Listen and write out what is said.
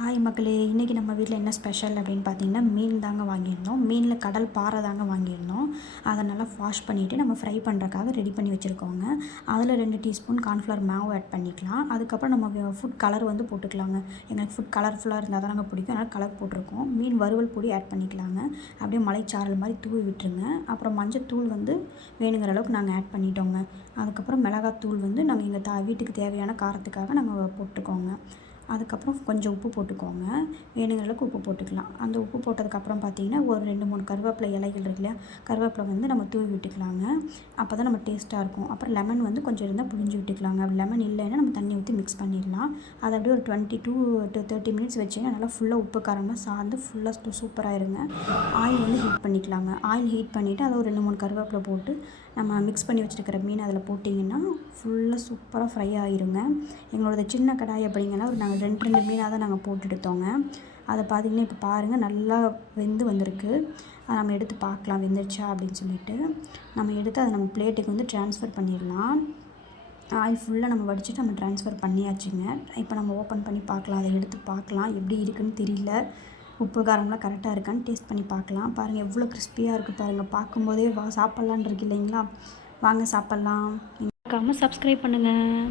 Hi மக்களே, இன்றைக்கி நம்ம வீட்டில் என்ன ஸ்பெஷல் அப்படின்னு பார்த்தீங்கன்னா மீன் தாங்க வாங்கியிருந்தோம். மீனில் கடல் பாறை தாங்க வாங்கியிருந்தோம். அதை நல்லா வாஷ் பண்ணிவிட்டு நம்ம ஃப்ரை பண்ணுறதுக்காக ரெடி பண்ணி வச்சுருக்கோங்க. அதில் 2 டீஸ்பூன் கார்ன்ஃப்ளவர் மாவு ஆட் பண்ணிக்கலாம். அதுக்கப்புறம் நம்ம ஃபுட் கலர் வந்து போட்டுக்கலாங்க. எங்களுக்கு ஃபுட் கலர்ஃபுல்லாக இருந்தால் தான் நாங்கள் பிடிக்கும், அதனால் கலர் போட்டிருக்கோம். மீன் வறுவல் பொடி ஆட் பண்ணிக்கலாங்க. அப்படியே மலைச்சாரல் மாதிரி தூவி விட்டுருங்க. அப்புறம் மஞ்சத்தூள் வந்து வேணுங்கிற அளவுக்கு நாங்கள் ஆட் பண்ணிட்டோங்க. அதுக்கப்புறம் மிளகாத்தூள் வந்து நாங்கள் எங்கள் வீட்டுக்கு தேவையான காரத்துக்காக நாங்கள் போட்டுக்கோங்க. அதுக்கப்புறம் கொஞ்சம் உப்பு போட்டுக்கோங்க. வேணுங்கிற அளவுக்கு உப்பு போட்டுக்கலாம். அந்த உப்பு போட்டதுக்கப்புறம் பார்த்திங்கன்னா ஒரு 2-3 கருவேப்பிலை இலைகள் இருக்கு இல்லையா, கருவேப்பிலை வந்து நம்ம தூவி விட்டுக்கலாங்க. அப்போ தான் நம்ம டேஸ்ட்டாக இருக்கும். அப்புறம் லெமன் வந்து கொஞ்சம் இருந்தால் புழிஞ்சு விட்டுக்கலாங்க. அப்படி லெமன் இல்லைன்னா நம்ம தண்ணி ஊற்றி மிக்ஸ் பண்ணிடலாம். அதை அப்படியே ஒரு 22 to 30 மினிட்ஸ் வச்சிங்கன்னா நல்லா ஃபுல்லாக உப்பு காரம்லாம் சார்ந்து ஃபுல்லாக சூப்பராக இருங்க. ஆயில் வந்து ஹீட் பண்ணிக்கலாங்க. ஆயில் ஹீட் பண்ணிவிட்டு அதை ஒரு 2-3 கருவேப்பிலை போட்டு நம்ம மிக்ஸ் பண்ணி வச்சுருக்கிற மீன் அதில் போட்டிங்கன்னா ஃபுல்லாக சூப்பராக ஃப்ரை ஆகிருங்க. எங்களோட சின்ன கடாய் அப்படிங்கன்னா ஒரு நாங்கள் 2 மீனாக தான் நாங்கள் போட்டு எடுத்தோங்க. அதை பார்த்திங்கன்னா இப்போ பாருங்கள் நல்லா வெந்து வந்திருக்கு. அதை நம்ம எடுத்து பார்க்கலாம் வெந்துருச்சா அப்படின்னு சொல்லிட்டு. நம்ம எடுத்து அதை நம்ம பிளேட்டுக்கு வந்து ட்ரான்ஸ்ஃபர் பண்ணிடலாம். ஆயில் ஃபுல்லாக நம்ம வடிச்சிட்டு நம்ம ட்ரான்ஸ்ஃபர் பண்ணியாச்சுங்க. இப்போ நம்ம ஓப்பன் பண்ணி பார்க்கலாம், அதை எடுத்து பார்க்கலாம் எப்படி இருக்குதுன்னு தெரியல. உப்பு காரம்லாம் கரெக்டாக இருக்கான்னு டேஸ்ட் பண்ணி பார்க்கலாம். பாருங்கள் எவ்வளோ கிறிஸ்பியாக இருக்குது பாருங்கள். பார்க்கும்போதே சாப்பிட்லான்னு இருக்கு இல்லைங்களா. வாங்க சாப்பிட்லாம். மறக்காமல் சப்ஸ்கிரைப் பண்ணுங்கள்.